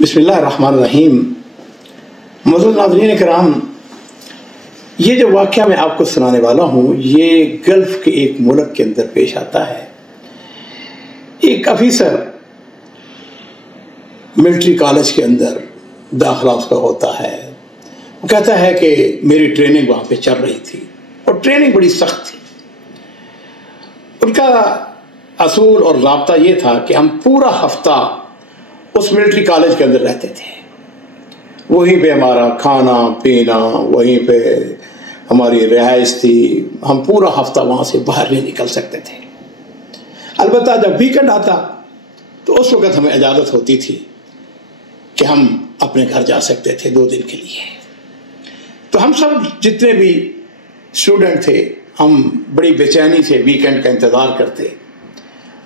बिस्मिल्लाहिर्रहमानिर्रहीम। मुअज़्ज़िज़ नाज़रीन किराम, ये जो वाक़या मैं आपको सुनाने वाला हूँ ये गल्फ़ के एक मुल्क के अंदर पेश आता है। एक ऑफिसर मिलिट्री कॉलेज के अंदर दाखिला उसका होता है। वो कहता है कि मेरी ट्रेनिंग वहाँ पे चल रही थी और ट्रेनिंग बड़ी सख्त थी। उनका असूल और ज़ाब्ता ये था कि हम पूरा हफ्ता उस मिलिट्री कॉलेज के अंदर रहते थे। वहीं पे हमारा खाना पीना, वहीं पे हमारी रिहाइश थी। हम पूरा हफ्ता वहाँ से बाहर नहीं निकल सकते थे। अलबत्ता जब वीकेंड आता तो उस वक़्त हमें इजाज़त होती थी कि हम अपने घर जा सकते थे 2 दिन के लिए। तो हम सब जितने भी स्टूडेंट थे हम बड़ी बेचैनी से वीकेंड का इंतज़ार करते।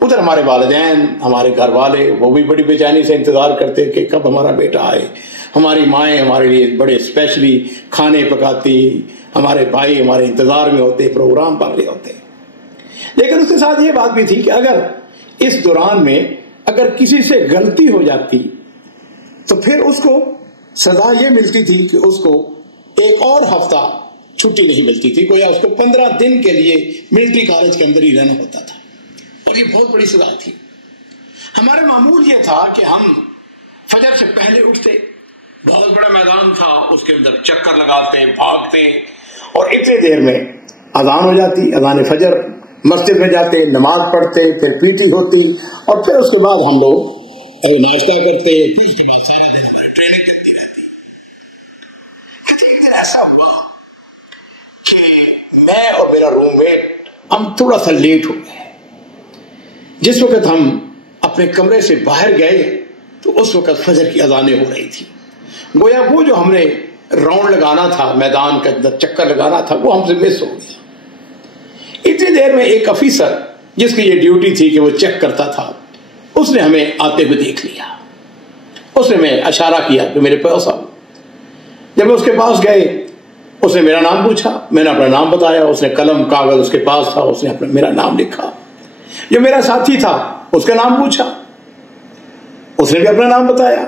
उधर हमारे वालिदैन, हमारे घर वाले, वो भी बड़ी बेचैनी से इंतज़ार करते कि कब हमारा बेटा आए। हमारी माएँ हमारे लिए बड़े स्पेशली खाने पकाती, हमारे भाई हमारे इंतज़ार में होते, प्रोग्राम बन रहे होते। लेकिन उसके साथ ये बात भी थी कि अगर इस दौरान में अगर किसी से गलती हो जाती तो फिर उसको सजा ये मिलती थी कि उसको एक और हफ्ता छुट्टी नहीं मिलती थी, गोया उसको 15 दिन के लिए मिलिट्री कॉलेज के अंदर ही रहना होता था। और ये बहुत बड़ी सजा थी। हमारा मामूल ये था कि हम फजर से पहले उठते, बहुत बड़ा मैदान था, उसके अंदर चक्कर लगाते, भागते, और इतने देर में अजान हो जाती, अजान फजर, मस्जिद में जाते, नमाज पढ़ते, फिर पीटी होती, और फिर उसके बाद हम लोग नाश्ता करते। ऐसा हुआ कि मैं और मेरा रूममेट हम थोड़ा सा लेट हो गए। जिस वक्त हम अपने कमरे से बाहर गए तो उस वक्त फजर की अजानें हो रही थी। गोया वो जो हमने राउंड लगाना था, मैदान के अंदर चक्कर लगाना था, वो हमसे मिस हो गया। इतनी देर में एक ऑफिसर जिसकी ये ड्यूटी थी कि वो चेक करता था, उसने हमें आते हुए देख लिया। उसने मैं इशारा किया कि मेरे पास आओ। जब मैं उसके पास गए उसने मेरा नाम पूछा, मैंने अपना नाम बताया। उसने कलम कागज उसके पास था, उसने अपना मेरा नाम लिखा। जो मेरा साथी था उसका नाम पूछा, उसने भी अपना नाम बताया।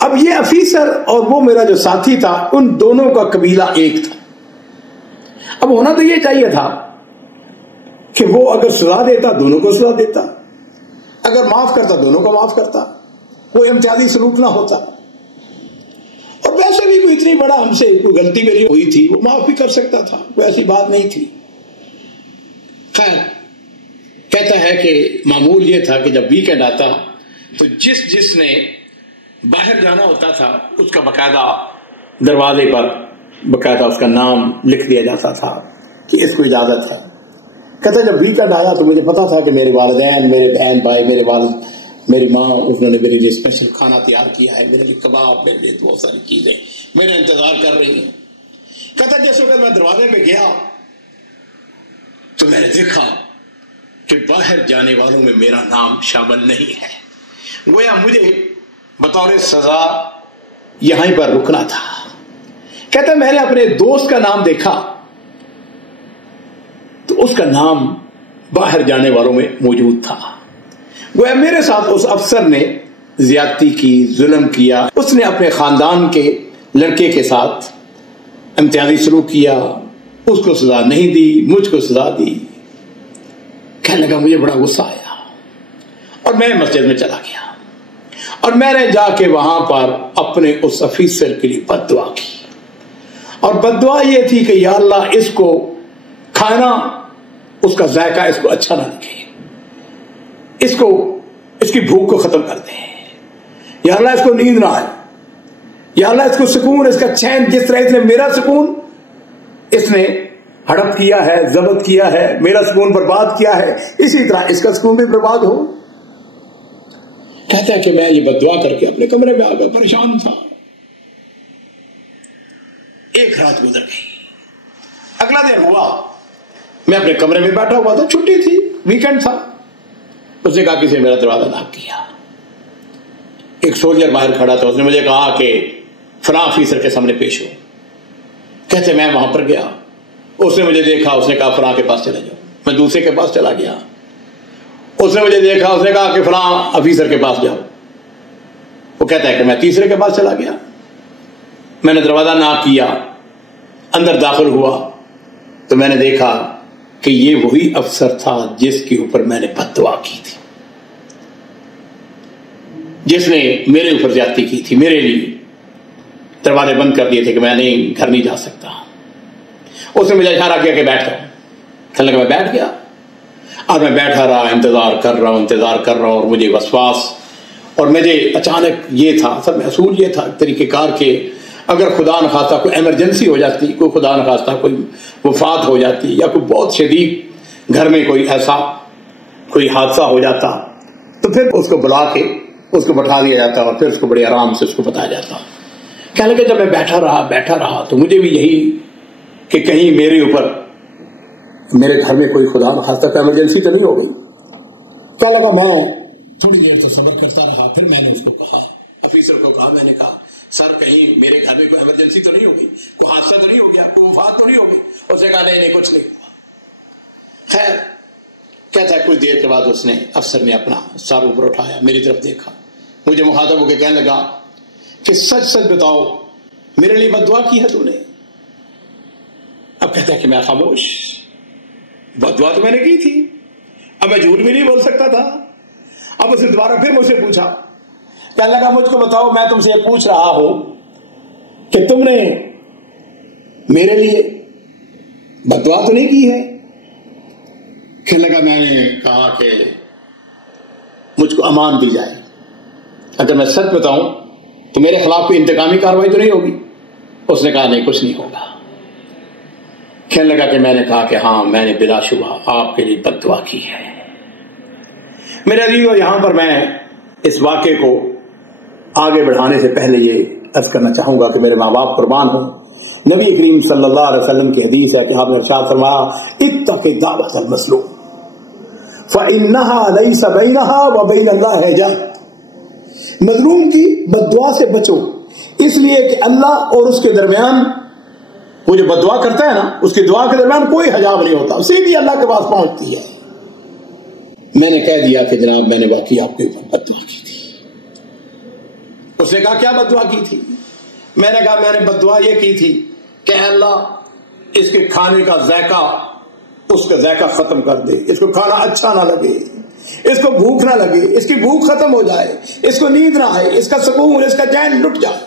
अब ये ऑफिसर और वो मेरा जो साथी था, उन दोनों का कबीला एक था। अब होना तो ये चाहिए था कि वो अगर सजा देता दोनों को सजा देता, अगर माफ करता दोनों को माफ करता, कोई इम्तियाजी सलूक ना होता। और वैसे भी कोई इतनी बड़ा हमसे कोई गलती मेरी हुई थी, वो माफ भी कर सकता था, कोई ऐसी बात नहीं थी। खैर, कहता है कि मामूल ये था कि जब वीकेंड आता तो जिसने बाहर जाना होता था उसका बकायदा दरवाजे पर बकायदा उसका नाम लिख दिया जाता था कि इसको इजाजत है। कहता जब वीकेंड आया तो मुझे पता था कि मेरे वालिदैन, मेरे बहन भाई, मेरे वालिद, मेरी माँ, उन्होंने मेरे लिए स्पेशल खाना तैयार किया है, मेरे लिए कबाब, मेरे लिए बहुत सारी चीजें मेरा इंतजार कर रही हैं। कहता जैसे वक्त मैं दरवाजे पे गया तो मैंने देखा कि बाहर जाने वालों में मेरा नाम शामिल नहीं है। गोया मुझे बतौर सजा यहीं पर रुकना था। कहता मैंने अपने दोस्त का नाम देखा तो उसका नाम बाहर जाने वालों में मौजूद था। गोया मेरे साथ उस अफसर ने ज्यादती की, जुल्म किया। उसने अपने खानदान के लड़के के साथ इम्तियाजी सलूक किया, उसको सजा नहीं दी, मुझको सजा दी। कहने लगा मुझे बड़ा गुस्सा आया और मैं मस्जिद में चला गया और मैंने जाके वहां पर अपने उस ऑफिसर के लिए बद्दुआ की। और बद्दुआ ये थी कि या अल्लाह इसको खाना, उसका जायका इसको अच्छा ना लगे, इसको इसकी भूख को खत्म कर दे, या अल्लाह इसको नींद ना आए, या अल्लाह इसको सुकून, इसका चैन, जिस तरह इसने मेरा सुकून इसने हड़प किया है, जब्त किया है, मेरा सुकून बर्बाद किया है, इसी तरह इसका सुकून भी बर्बाद हो। कहता है कि मैं ये बद्दुआ करके अपने कमरे में आ गया, परेशान था। एक रात गुजर गई। अगला दिन हुआ, मैं अपने कमरे में बैठा हुआ था, छुट्टी थी, वीकेंड था। उसने कहा किसी ने मेरा दरवाजा नॉक किया। एक सोल्जर बाहर खड़ा था, उसने मुझे कहा कि फलां ऑफिसर के सामने पेश हो। कहते मैं वहां पर गया, उसने मुझे देखा, उसने कहा फलां के पास चले जाओ। मैं दूसरे के पास चला गया, उसने मुझे देखा, उसने कहा कि फलां ऑफिसर के पास जाओ। वो कहता है कि मैं तीसरे के पास चला गया, मैंने दरवाजा नॉक किया, अंदर दाखिल हुआ तो मैंने देखा कि ये वही अफसर था जिसके ऊपर मैंने बद्दुआ की थी, जिसने मेरे ऊपर ज्यादती की थी, मेरे लिए दरवाजे बंद कर दिए थे कि मैं नहीं घर नहीं जा सकता। उसने मुझे इशारा किया कि बैठ जाओ। कहने लगा मैं बैठ गया और मैं बैठा रहा, इंतजार कर रहा हूं और मुझे वसवास और मुझे अचानक ये था, सब महसूल ये था तरीक़ेकार के अगर खुदा न खास्ता कोई एमरजेंसी हो जाती, कोई खुदा न खास्ता कोई वफात हो जाती या कोई बहुत शदीद घर में कोई ऐसा कोई हादसा हो जाता तो फिर उसको बुला के उसको बैठा दिया जाता और फिर उसको बड़े आराम से उसको बताया जाता। कहने लगे जब मैं बैठा रहा तो मुझे भी यही कि कहीं मेरे ऊपर मेरे घर में कोई खुदा न खास्ता का एमरजेंसी तो नहीं हो गई। क्या लगा मैं थोड़ी देर तो सब्र करता रहा, फिर मैंने उसको कहा, अफीसर को कहा, मैंने कहा सर कहीं मेरे घर में कोई इमरजेंसी तो नहीं हो गई, कोई हादसा तो नहीं हो गया, कोई वफात तो नहीं हो गई। उसने कहा नहीं कुछ नहीं हुआ। खैर कहता है कुछ देर के बाद उसने अफसर ने अपना सर ऊपर उठाया, मेरी तरफ देखा, मुझे मुखातब होकर कहने लगा कि सच सच बताओ मेरे लिए बद्दुआ की है तूने? अब कहता है कि मैं खामोश, बद्दुआ तो मैंने की थी, अब मैं झूठ भी नहीं बोल सकता था। अब उसने दोबारा फिर मुझसे पूछा, कहने लगा मुझको बताओ मैं तुमसे ये पूछ रहा हूं कि तुमने मेरे लिए बद्दुआ तो नहीं की है? कहने लगा मैंने कहा कि मुझको अमान दी जाए, अगर मैं सच बताऊं तो मेरे खिलाफ कोई इंतकामी कार्रवाई तो नहीं होगी। उसने कहा नहीं कुछ नहीं होगा। कहने लगा कि मैंने कहा कि हाँ मैंने बिलाशुबा आपके लिए बद्दुआ की है। मेरे अजीजों यहां पर मैं इस वाक़े को आगे बढ़ाने से पहले ये अर्ज करना चाहूंगा कि मेरे माँ बाप कुर्बान हो। नबी करीम सल्लल्लाहु अलैहि वसल्लम की हदीस है कि आपने इरशाद फरमाया इत्तक़ि दावतल मज़लूम फ़इन्नहा लैसा बैनहा व बैनल्लाहि हिजाब। मजलूम की बद्दुआ से बचो, इसलिए कि अल्लाह और उसके दरमियान वो जो बद्दुआ करता है ना उसकी दुआ के दरमियान कोई हिजाब नहीं होता, सीधी अल्लाह के पास पहुंचती है। मैंने कह दिया कि जनाब मैंने वाकई आपके ऊपर बद्दुआ की थी। उसने कहा क्या बद्दुआ की थी? मैंने कहा मैंने बद्दुआ ये की थी कि अल्लाह इसके खाने का जायका उसका जायका खत्म कर दे, इसको खाना अच्छा ना लगे, इसको भूख ना लगे, इसकी भूख खत्म हो जाए, इसको नींद ना आए, इसका सुकून इसका चैन लुट जाए।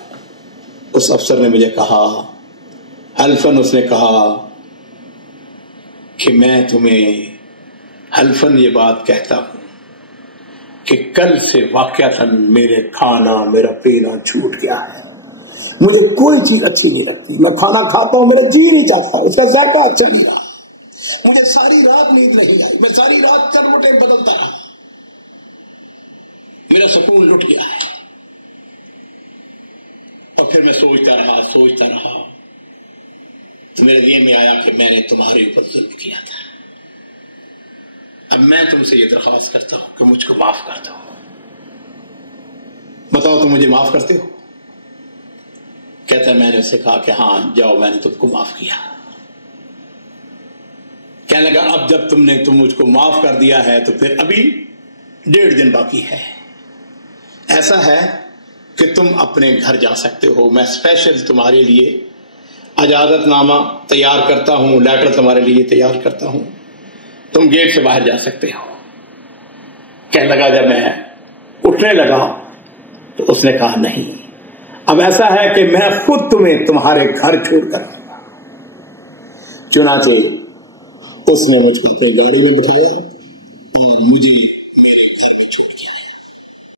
उस अफसर ने मुझे कहा हल्फन, उसने कहा कि मैं तुम्हें हल्फन ये बात कहता हूं कि कल से वाकयातन मेरे खाना मेरा पीना छूट गया है, मुझे कोई चीज अच्छी नहीं लगती, मैं खाना खाता हूं मेरा जी नहीं चाहता, उसका जायका अच्छा नहीं रहा, मुझे सारी रात नींद नहीं आई, मैं सारी रात चरमोटे बदलता रहा, मेरा सुकून लुट गया है। और फिर मैं सोचता रहा तो मेरे दिल में आया कि मैंने तुम्हारे ऊपर जुल्म किया था, अब मैं तुमसे ये दरख्वास्त करता हूं कि मुझको माफ कर दो। बताओ तुम मुझे माफ करते हो? कहता है मैंने उससे कहा कि हाँ जाओ मैंने तुमको माफ किया। कहने लगा अब जब तुम मुझको माफ कर दिया है तो फिर अभी 1.5 दिन बाकी है, ऐसा है कि तुम अपने घर जा सकते हो, मैं स्पेशल तुम्हारे लिए इजाजतनामा तैयार करता हूं, लेटर तुम्हारे लिए तैयार करता हूं, तुम गेट से बाहर जा सकते हो। कहने लगा जब मैं उठने लगा तो उसने कहा नहीं, अब ऐसा है कि मैं खुद तुम्हें तुम्हारे घर छोड़कर आऊंगा। चुनाचे उसने मुझको अपनी गाड़ी में बिठाया, मुझे